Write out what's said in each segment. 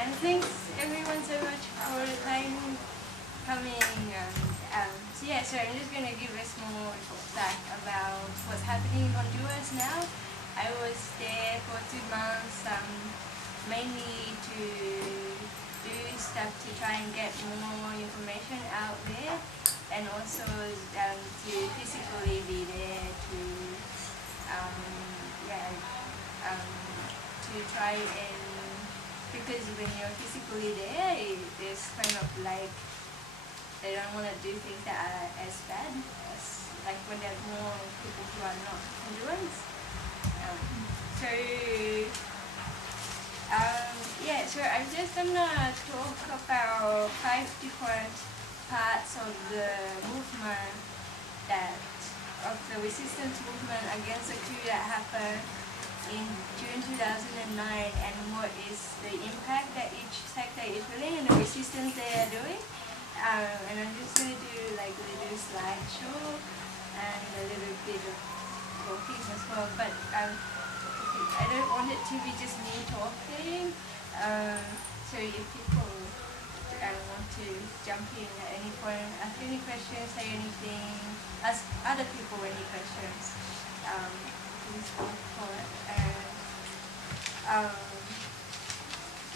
And thanks everyone so much for time coming. So yeah, so I'm just gonna give a small fact about what's happening in Honduras now. I was there for 2 months, mainly to do stuff to try and get more information out there, and also to physically be there to yeah to try and, because when you're physically there, there's kind of like they don't want to do things that are as bad as like when there's more people who are not Hondurans. So yeah, so I'm just gonna talk about 5 different parts of the movement that of the resistance movement against the coup that happened in June 2009, and what is the impact that each sector is feeling and the resistance they are doing. And I'm just going to do like a little slideshow and a little bit of talking as well, but I don't want it to be just me talking. So if people want to jump in at any point, ask any questions, say anything, ask other people any questions, please go for it.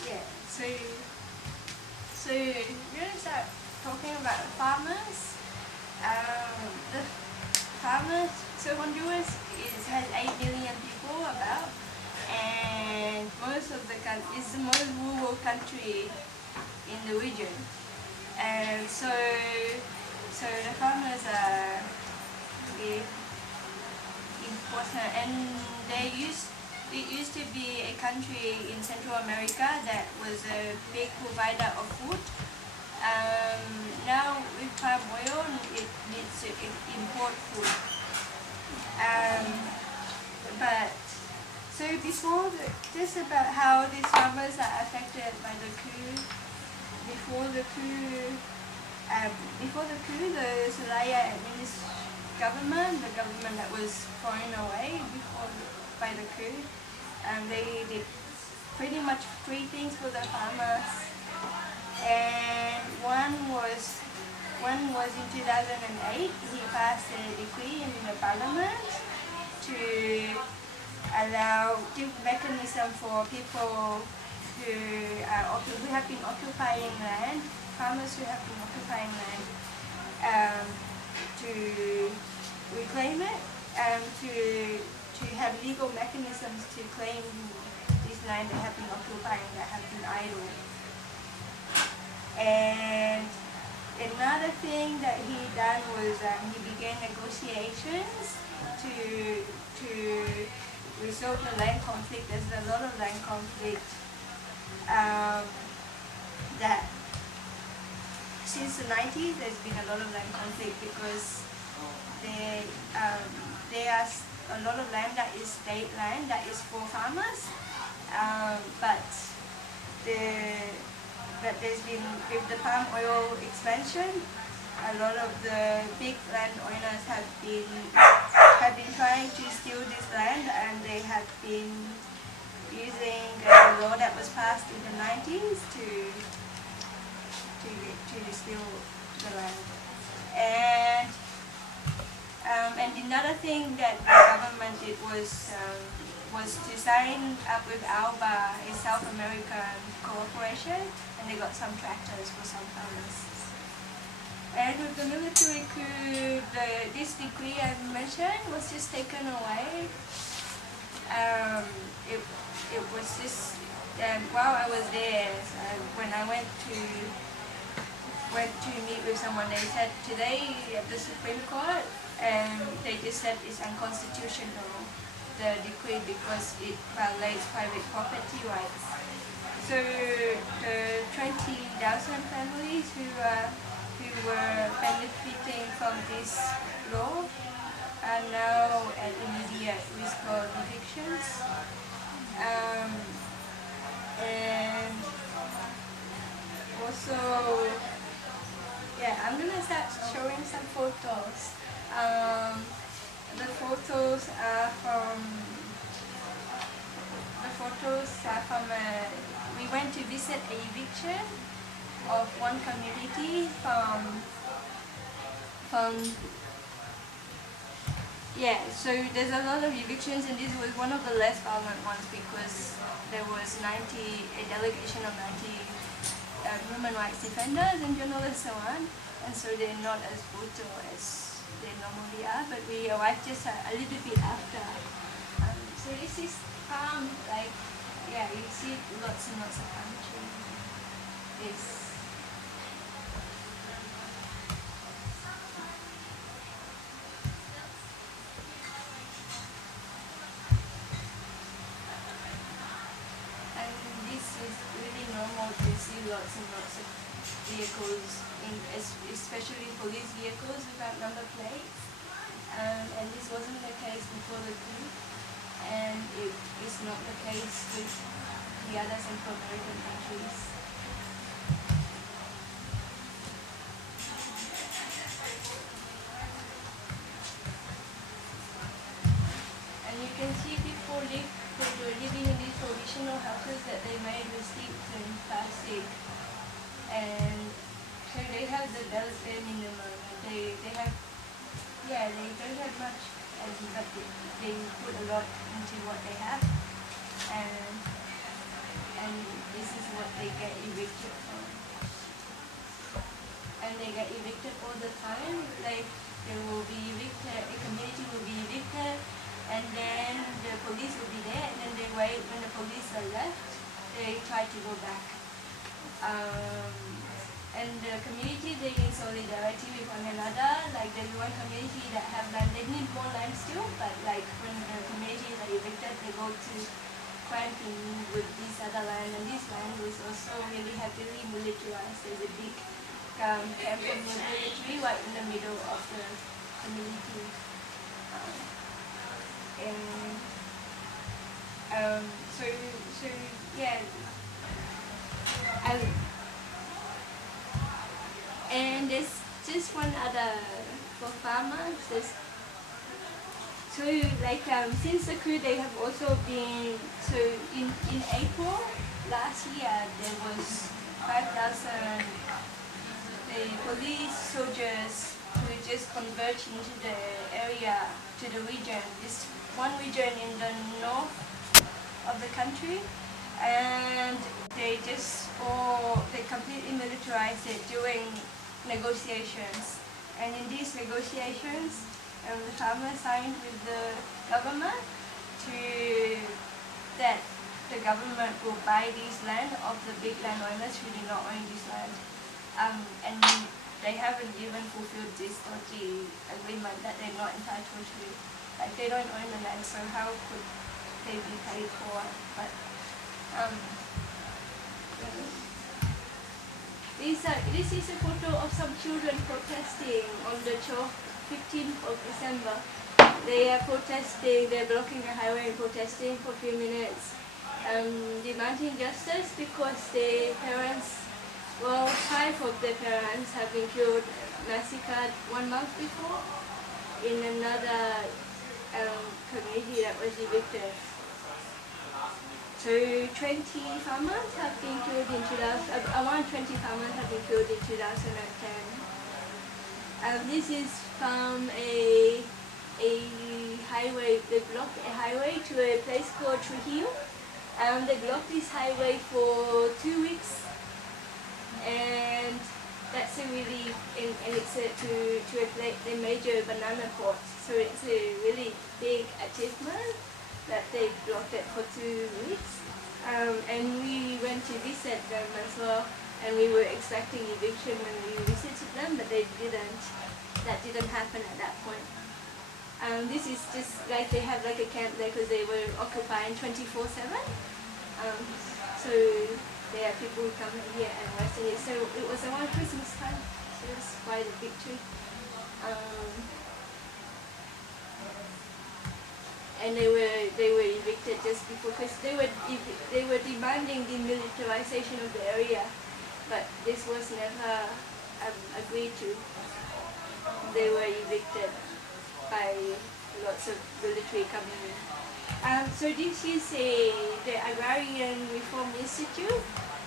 Yeah, so we're going to start talking about farmers. The farmers, so Honduras has 8 million people about, and most of the country is the most rural country in the region. And so the farmers are really important, and it used to be a country in Central America that was a big provider of food. Now with palm oil, it needs to import food. But so before just about how these farmers are affected by the coup. Before the coup, the Zelaya government, the government that was thrown away by the coup, they did pretty much 3 things for the farmers. And one was in 2008. He passed a decree in the parliament to give mechanism for people who have been occupying land, farmers who have been occupying land, to reclaim it, to have legal mechanisms to claim this land that have been occupying, that have been idle. And another thing that he done was he began negotiations to resolve the land conflict. There's a lot of land conflict that since the 90s there's been a lot of land conflict, because there are a lot of land that is state land that is for farmers, but there's been, with the palm oil expansion, a lot of the big landowners have been trying to steal this land, and they have been using a law that was passed in the 90s to steal the land. And another thing that the government did was to sign up with ALBA, a South American corporation, and they got some tractors for some farmers. And with the military coup, this decree I mentioned was just taken away. It was just, while I was there, when I went to meet with someone, they said today at the Supreme Court, and they just said it's unconstitutional, the decree, because it violates private property rights. So the 20,000 families who were benefiting from this law are now at immediate risk of evictions. And also, yeah, I'm gonna start showing some photos. The photos are from we went to visit said a eviction of one community from yeah, so there's a lot of evictions, and this was one of the less violent ones because there was a delegation of 90 human rights defenders and journalists and so on, and so they're not as brutal as they normally are, but we arrived just a little bit after. So this is like, yeah, you see lots and lots of palm trees. And this is really normal to see lots and lots of vehicles, especially police vehicles without number plates. And this wasn't the case before the coup, and it is not the case with the other Central American countries. And you can see people they were living in these traditional houses that they made with sticks and plastic, and so they have the bare minimum. They have, yeah, they don't have much, but they put a lot into what they have, and this is what they get evicted from. And they get evicted all the time. Like, they will be evicted, a community will be evicted, and then the police will be there, and then they wait. When the police are left, they try to go back. And the community, they in solidarity with one another. Like, there's one community that have land, they need more land still, but like when the communities are evicted, they go to camping with this other land, and this land was also really heavily militarized. There's a big camp of military right in the middle of the community. So yeah. And there's just one other for farmers. So like since the coup, they have also been, so in April last year there was 5,000 police soldiers who just converged into the area, to the region, this one region in the north of the country, and they completely militarized it during negotiations. And in these negotiations, the farmers signed with the government that the government will buy this land of the big landowners who do not own this land. And they haven't even fulfilled this dirty agreement that they're not entitled to. Like, they don't own the land, so how could they be paid for? But this is a photo of some children protesting on the 15th of December. They are protesting, they're blocking the highway and protesting for a few minutes, demanding justice because their parents, well, 5 of their parents have been killed, massacred 1 month before in another community that was evicted. So 20 farmers have been killed in around 20 farmers have been killed in 2010. This is from a highway. They blocked a highway to a place called Trujillo. They blocked this highway for 2 weeks, and that's a really, and it's to a major banana port. So it's a really big achievement that they blocked it for 2 weeks. And we went to visit them as well, and we were expecting eviction when we visited them, but they didn't. That didn't happen at that point. This is just like they have like a camp there because they were occupying 24/7. So there are people who come here and resting it. So it was around Christmas time, so it was quite a victory. And they were evicted just before, because they were demanding the militarization of the area, but this was never agreed to. They were evicted by lots of military coming in. So this is the Agrarian Reform Institute,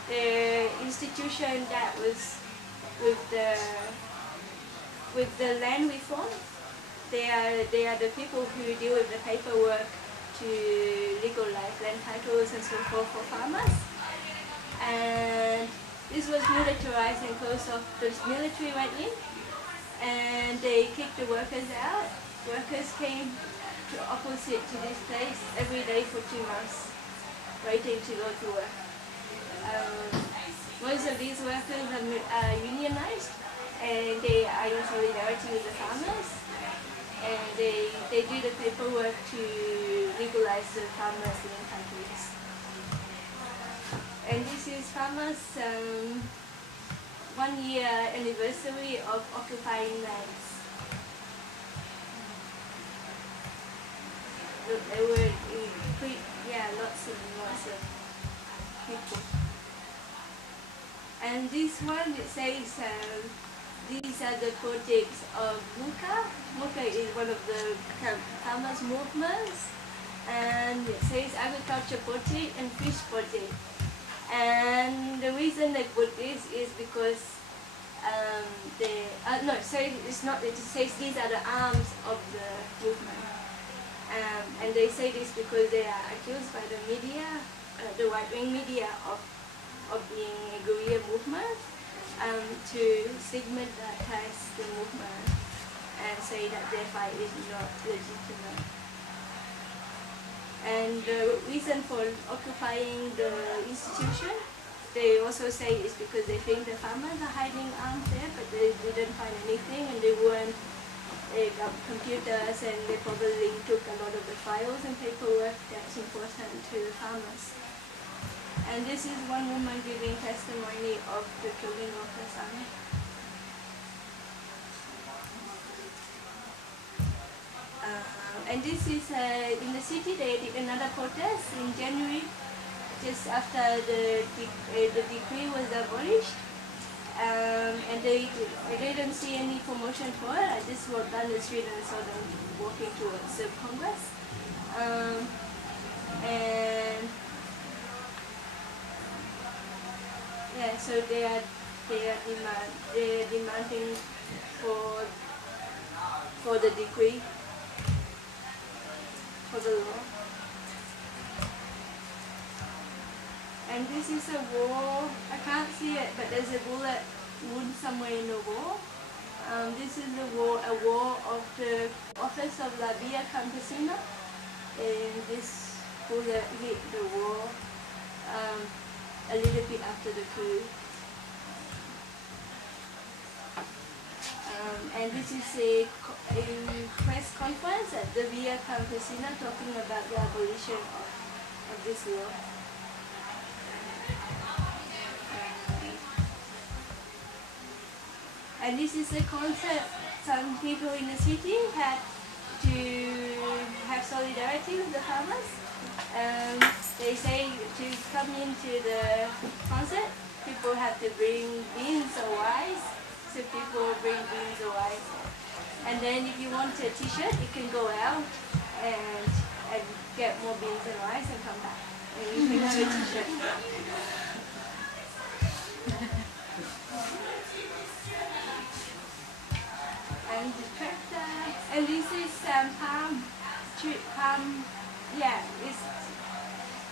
the institution that was with the land reform. They are the people who deal with the paperwork to legalize land titles and so forth for farmers. And this was militarized and closed off. The military went in and they kicked the workers out. Workers came to opposite to this place every day for 2 months, waiting to go to work. Most of these workers are unionized and they are in solidarity with the farmers, and they do the paperwork to legalize the farmers' land titles. And this is farmers' 1 year anniversary of occupying lands. Look, there were lots of people. And this one, it says these are the projects of Muka. Muka is one of the farmers' movements, and it says agriculture project and fish project. And the reason they put this is because it's not. It says these are the arms of the movement, and they say this because they are accused by the media, the right-wing media, of being a guerrilla movement, to stigmatize the movement and say that their fight is not legitimate. And the reason for occupying the institution, they also say, is because they think the farmers are hiding arms there, but they didn't find anything, and they weren't computers, and they probably took a lot of the files and paperwork that's important to the farmers. And this is one woman giving testimony of the killing of her son. And this is in the city. They did another protest in January, just after the decree was abolished. And they didn't see any promotion for it. I just walked down the street and saw them walking towards the Congress. And yeah, so they are demanding for the decree, for the law. And this is a wall. I can't see it, but there's a bullet wound somewhere in the wall. This is a wall of the office of La Via Campesina, and this bullet hit the wall a little bit after the coup. And this is a press conference at the Via Campesina talking about the abolition of this law. And this is a concept some people in the city had to have solidarity with the farmers. They say to come into the concert, people have to bring beans or rice. So people bring beans or rice. And then if you want a t-shirt, you can go out and get more beans and rice and come back. And you can have a t-shirt. And the tractor, and this is palm, yeah,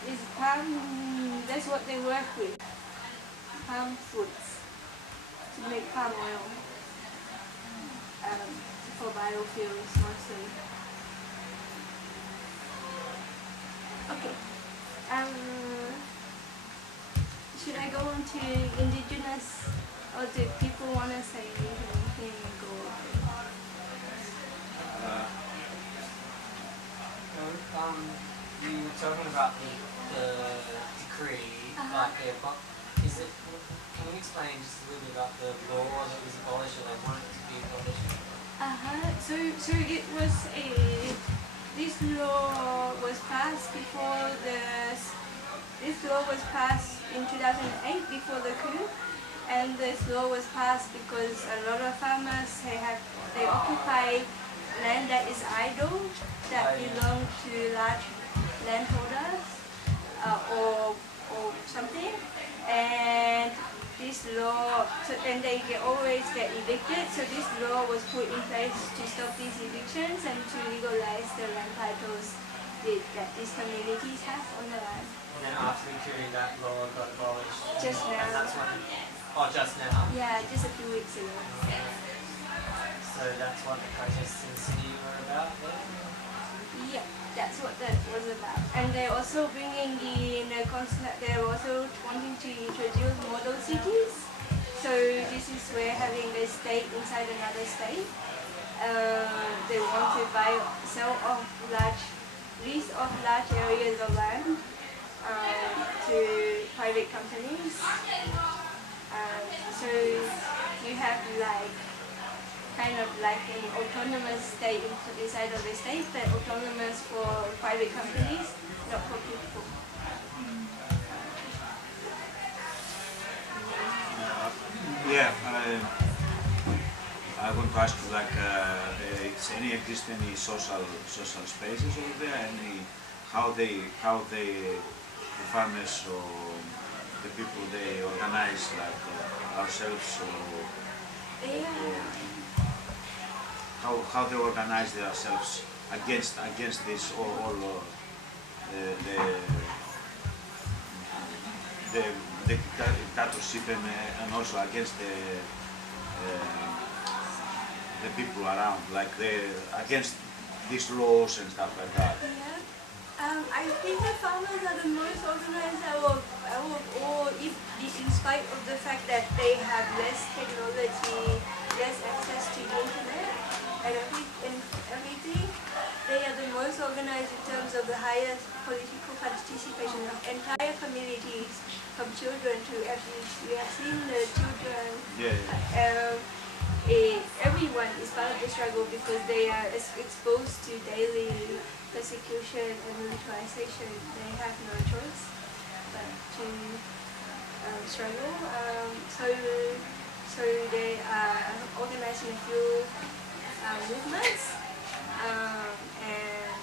it's palm, that's what they work with, palm fruits, to make palm oil, for biofuels mostly. Okay, should I go on to indigenous, or do people want to say anything and go on? You were talking about the decree, but is it? Can you explain just a little bit about the law that was abolished, or they wanted it to be abolished? So it was this law was passed before this law was passed in 2008 before the coup, and this law was passed because a lot of farmers they occupy land that is idle, that belong to large landholders or something, and this law, and they always get evicted. So this law was put in place to stop these evictions and to legalize the land titles that these communities have on the land. And then after the period, that law got abolished. Just now. And that's when, oh, just now? Yeah, just a few weeks ago. So that's what the protests in the city were about then? Yeah, that's what that was about. And they're also bringing in a concept, they're also wanting to introduce model cities. So this is where having a state inside another state. They want to sell off lease of large areas of land to private companies. So you have kind of like an autonomous state inside of the state, but autonomous for private companies, not for people. Yeah, I want to ask you, like, exist any social spaces over there? How the farmers or the people they organize, like ourselves, or how they organize themselves against this all the dictatorship and also against the people around, like against these laws and stuff like that. Yeah. I think the farmers are the most organized in spite of the fact that they have less technology, less access to the internet and everything. They are the most organized in terms of the highest political participation of entire communities, from children to athletes. We have seen the children. Everyone is part of the struggle because they are exposed to daily persecution and militarization. They have no choice but to struggle. So they are organizing a few movements, and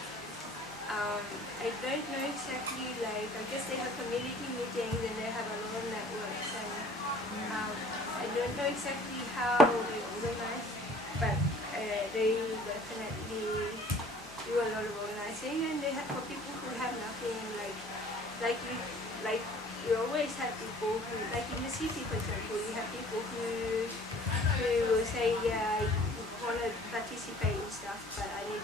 I don't know exactly, like, I guess they have community meetings and they have a lot of networks, and I don't know exactly how they organize, but they definitely do a lot of organizing, and they have, for people who have nothing, like you always have people who, like in the city, for example, you have people who will say, yeah, I want to participate in stuff, but I need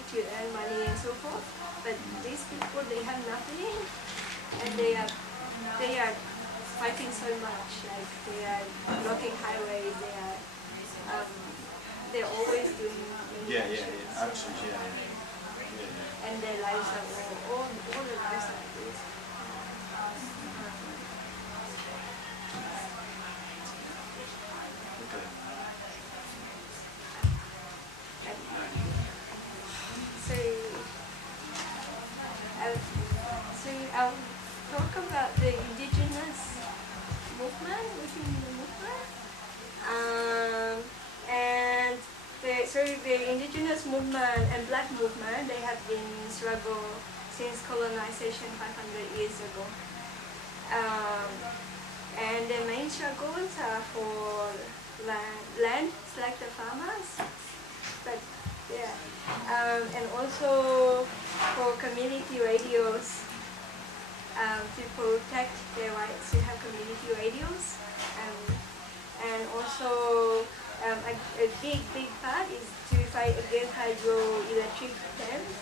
to earn money and so forth. But these people, they have nothing, and they are fighting so much. Like, they are blocking highways. They're always doing many actions. Absolutely, And their lives are all the lives are like this. So I'll talk about the indigenous movement within the movement. So the indigenous movement and black movement, they have been struggle since colonization 500 years ago. And the main struggles are for land, like the farmers, but yeah, and also for community radios, to protect their rights to have community radios, and also a big part is to fight against hydroelectric dams.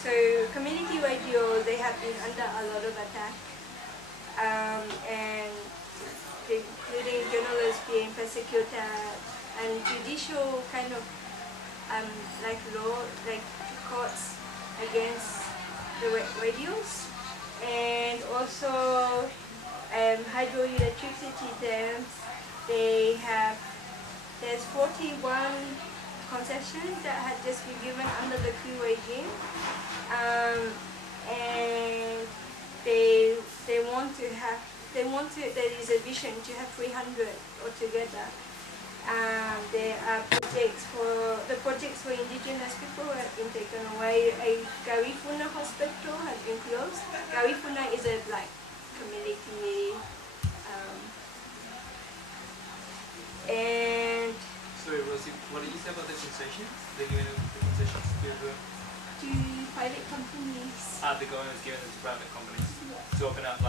So community radio, they have been under a lot of attack, and including journalists being persecuted, and judicial kind of like law, like courts against the radios, and also hydroelectricity dams. There's 41 concessions that had just been given under the coup regime, and there is a vision to have 300 altogether. There are projects for indigenous people have been taken away. A Garifuna hospital has been closed. Garifuna is a community, and Sorry, Rosie, what did you say about the concessions? They're giving the concessions to private companies. the government is giving it to private companies to open up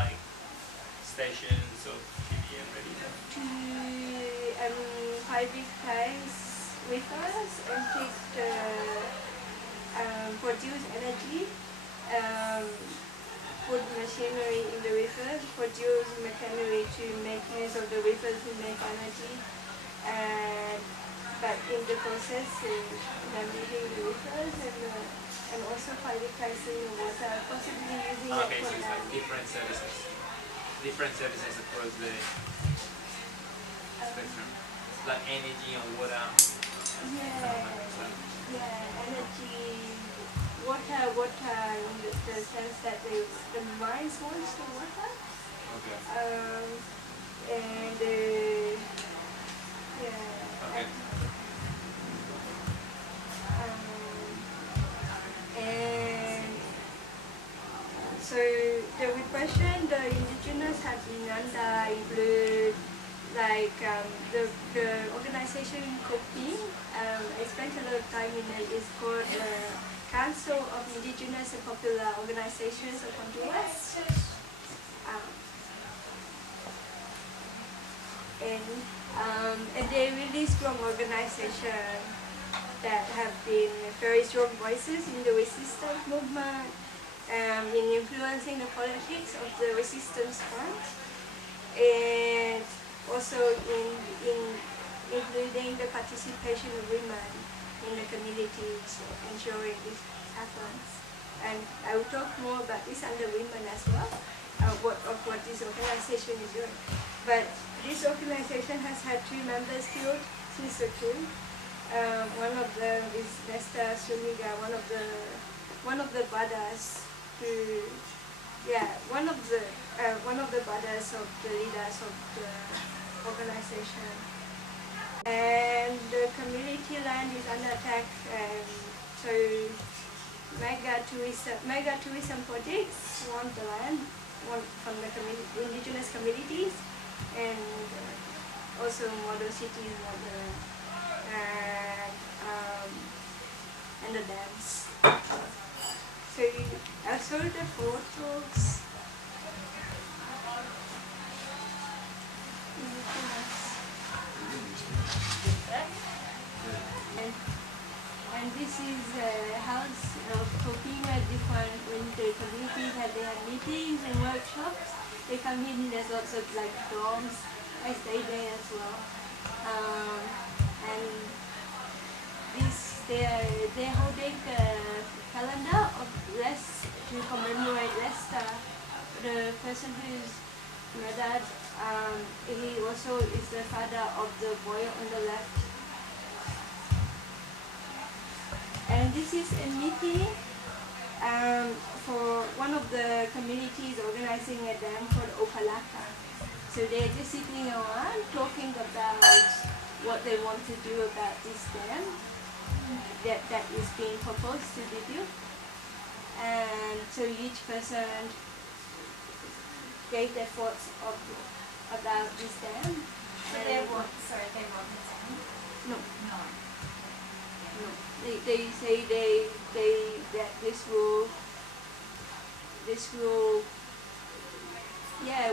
stations of TV and radio. To privatize rivers and take the produce energy, put machinery in the rivers, produce machinery to make use of the rivers to make energy, but in the process damaging the rivers and also privatizing water, possibly using it Okay, so for it's land. different services across the spectrum. Like energy and water. Energy, water in the sense that the mines wants the water. Okay. And Okay. And so the repression the indigenous have been under include the organization COPIN. I spent a lot of time in it. It's called the Council of Indigenous and Popular Organizations of Honduras. And they're really strong organization that have been very strong voices in the resistance movement, in influencing the politics of the resistance front, and also in including the participation of women in the communities, ensuring this happens. And I will talk more about this under women as well, what this organization is doing. But this organization has had 2 members killed since the coup. One of them is Nesta Suniga, one of the brothers who, one of the brothers of the leaders of the organization. And the community land is under attack, and so mega tourism projects want the land, want from the indigenous communities, and also modern cities want the land, and the dams. So I saw the photos. And this is a house of cooking at different, when the communities had their meetings and workshops, they come in, there's lots of dorms. I stay there as well. And this, they're holding a calendar of to commemorate Lester, the person who's murdered. He also is the father of the boy on the left. And this is a meeting for one of the communities organizing a dam called Opalaka. So they're just sitting around talking about what they want to do about this dam that is being proposed to be built. And so each person gave their thoughts about this dam. They want the dam? No. No. No. They say that this will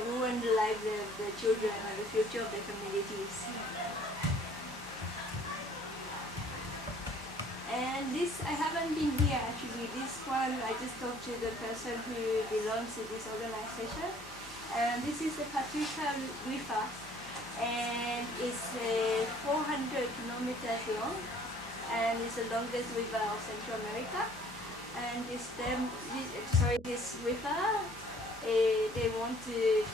ruin the life of the children and the future of the communities. And this, I haven't been here actually. This one, I just talked to the person who belongs to this organization. And this is the Patricia River, and it's 400 kilometers long, and it's the longest river of Central America. And this river, they want to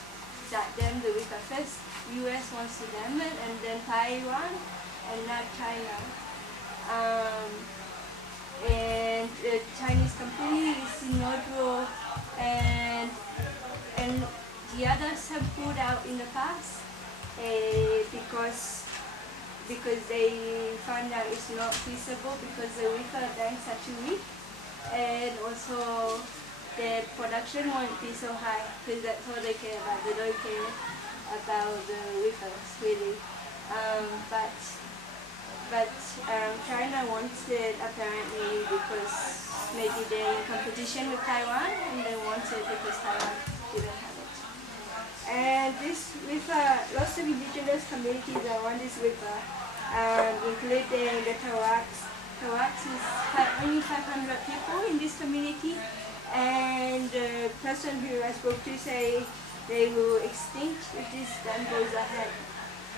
dam the river first. US wants to dam it, and then Taiwan, and not China. And the Chinese company is Sinodro, and the others have pulled out in the past because because they found out it's not feasible because the river banks are too weak, and also the production won't be so high because that's all they care about. They don't care about the rivers really. But China wants it apparently because maybe they're in competition with Taiwan, and they want it because Taiwan didn't have it. And this river, lots of indigenous communities are on this river, including the Tawaks. Tawaks is only 500 people in this community, and the person who I spoke to say they will extinct if this dam goes ahead,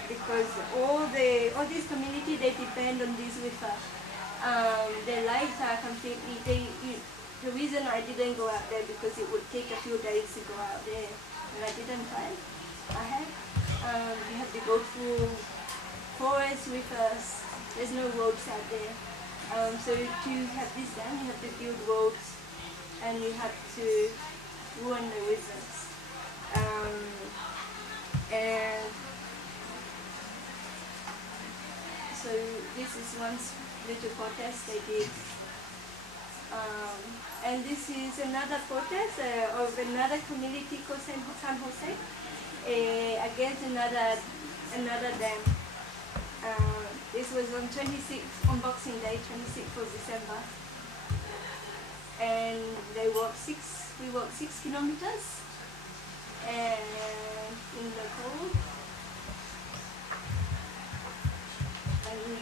because all these communities, they depend on this river. Their lives are completely, the reason I didn't go out there because it would take a few days to go out there, and I didn't plan ahead. You have to go through forest rivers, there's no roads out there. So to have this done, you have to build roads, and you have to ruin the rivers. And so this is one little protest they did. And this is another protest of another community called San Jose against another dam. This was on Boxing Day, 26th of December. And we walked 6 kilometers and in the cold. And we,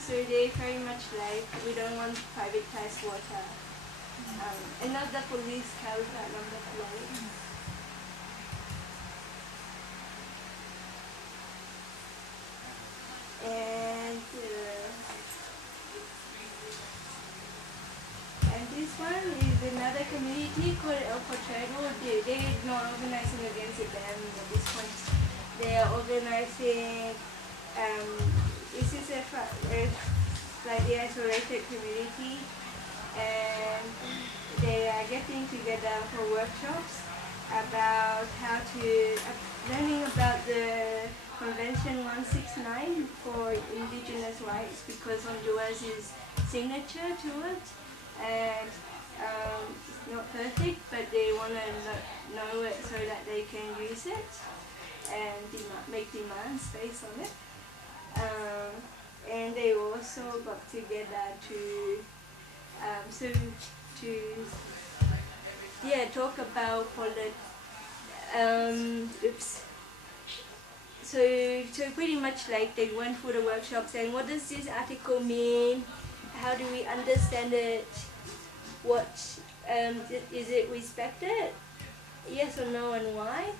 so they very much like, we don't want privatized water. And not the police carry that on the plate. And this one is another community called El Potrero. They're not organizing against the dam at this point. They are organizing, this is a slightly isolated community, and they are getting together for workshops about how to, learning about the Convention 169 for indigenous rights, because Honduras is signature to it, and it's not perfect, but they want to know it so that they can use it and make demands based on it. And they also got together to talk about So pretty much like they went through the workshop saying, what does this article mean? How do we understand it? What is it respected? Yes or no, and why?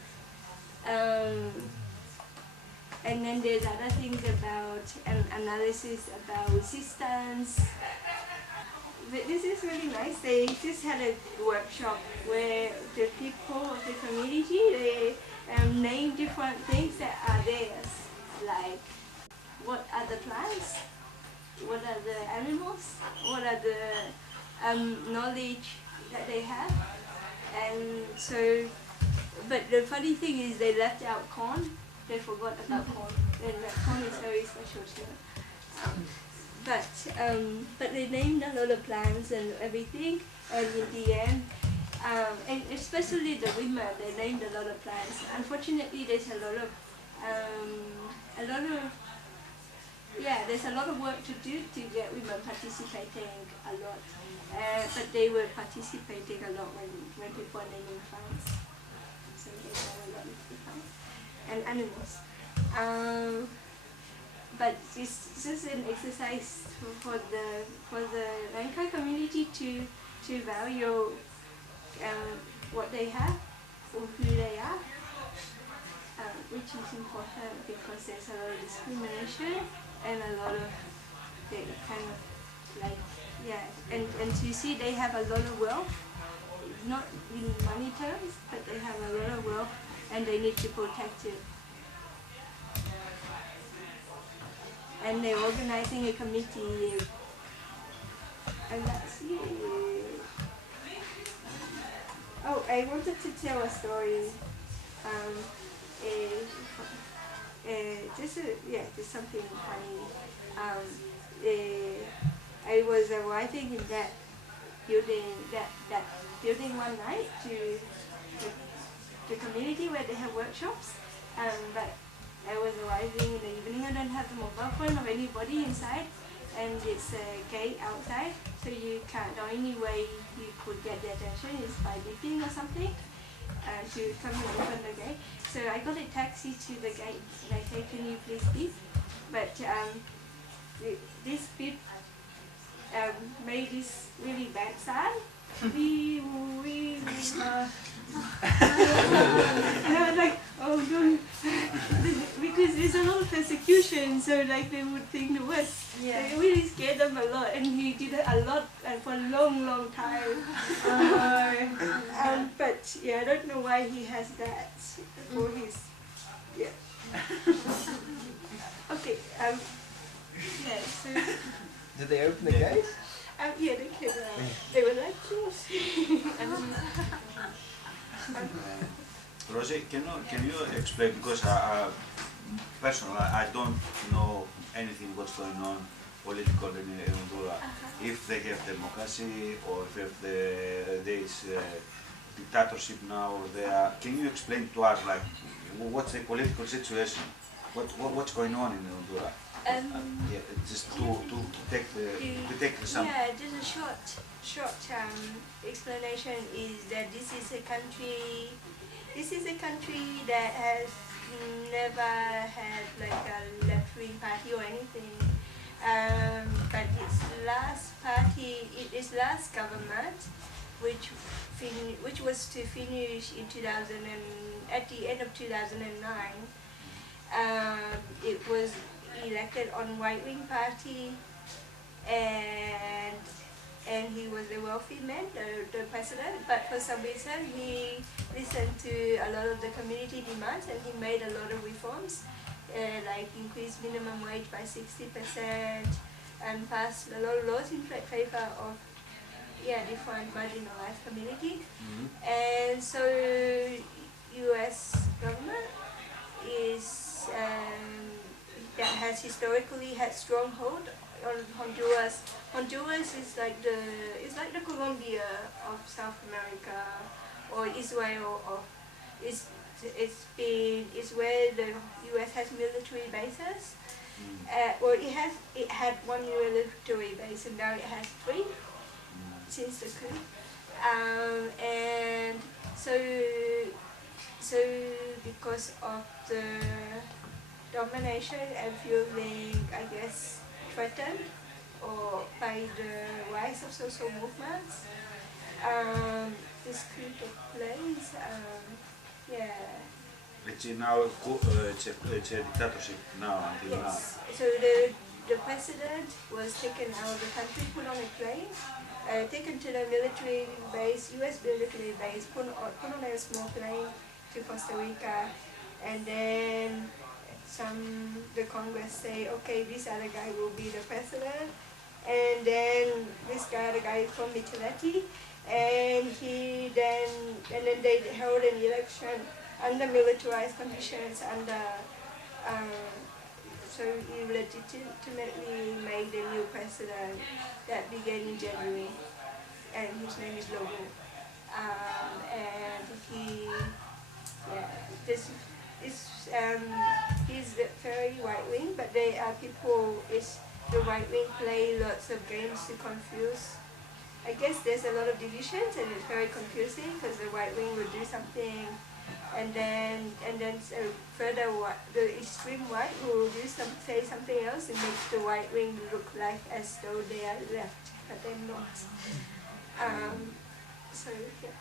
And then there's other things about an analysis about resistance. But this is really nice. They just had a workshop where the people of the community, they name different things that are theirs, like what are the plants, what are the animals, what are the knowledge that they have. And so, but the funny thing is they left out corn. They forgot about corn, and that corn is very special too. But they named a lot of plants and everything, and in the end, and especially the women, they named a lot of plants. Unfortunately, there's a lot of work to do to get women participating a lot. But they were participating a lot when people are naming plants. So they know a lot of the plants and animals. But it's just an exercise for the Lanka community to value what they have or who they are, which is important because there's a lot of discrimination and a lot of they kind of like and you see they have a lot of wealth, not in money terms, but they have a lot of wealth and they need to protect it. And they're organizing a committee, and that's it. Oh, I wanted to tell a story. Um, eh, just something funny. Um, I was arriving in that building one night to the community where they have workshops. But I was arriving in the evening. I don't have the mobile phone of anybody inside, and it's a gate outside. So you can't. The only way you could get their attention is by beeping or something to come and open the gate. So I got a taxi to the gate, and I said, "Can you please beep?" But this beep made this really bad sound. We and I was like, oh no, because there's a lot of persecution, so like they would think the worst. Yeah. It really scared them a lot, and he did it a lot and for a long time. But yeah, I don't know why he has that for his, yeah. Okay, yeah, so, Did they open the gate? yeah, they were like close. Rosie, can you explain, because personally I don't know anything what's going on political in Honduras, if they have democracy or if there is dictatorship now or there. Can you explain to us like what's the political situation? What's going on in Honduras? Yeah, just to take some. Yeah, just a short explanation is that this is a country that has never had like a left-wing party or anything. But its last government, which was to finish in at the end of 2009. It was elected on right-wing party, and he was a wealthy man, the president, but for some reason he listened to a lot of the community demands, and he made a lot of reforms, like increased minimum wage by 60% and passed a lot of laws in favor of different marginalized communities. And so US government is that has historically had stronghold on Honduras. Honduras is like the Colombia of South America, or Israel, or it's where the US has military bases. It had one military base, and now it has 3 since the coup. And so because of the domination and feeling, I guess, threatened or by the rise of social movements, this coup took place. It's now it's a dictatorship now until now. Yes. So the president was taken out of the country, put on a plane, taken to the military base, US military base, put on a small plane to Costa Rica, and then the Congress say, okay, this other guy will be the president, and then this other guy is from Micheletti, and then they held an election under militarized conditions, so he legitimately made the new president that began in January, and his name is Lobo. And he's very right-wing, but they are the right-wing play lots of games to confuse. I guess there's a lot of divisions, and it's very confusing because the right-wing will do something, and then further the extreme right will say something else, and makes the right-wing look like as though they are left, but they're not. So yeah.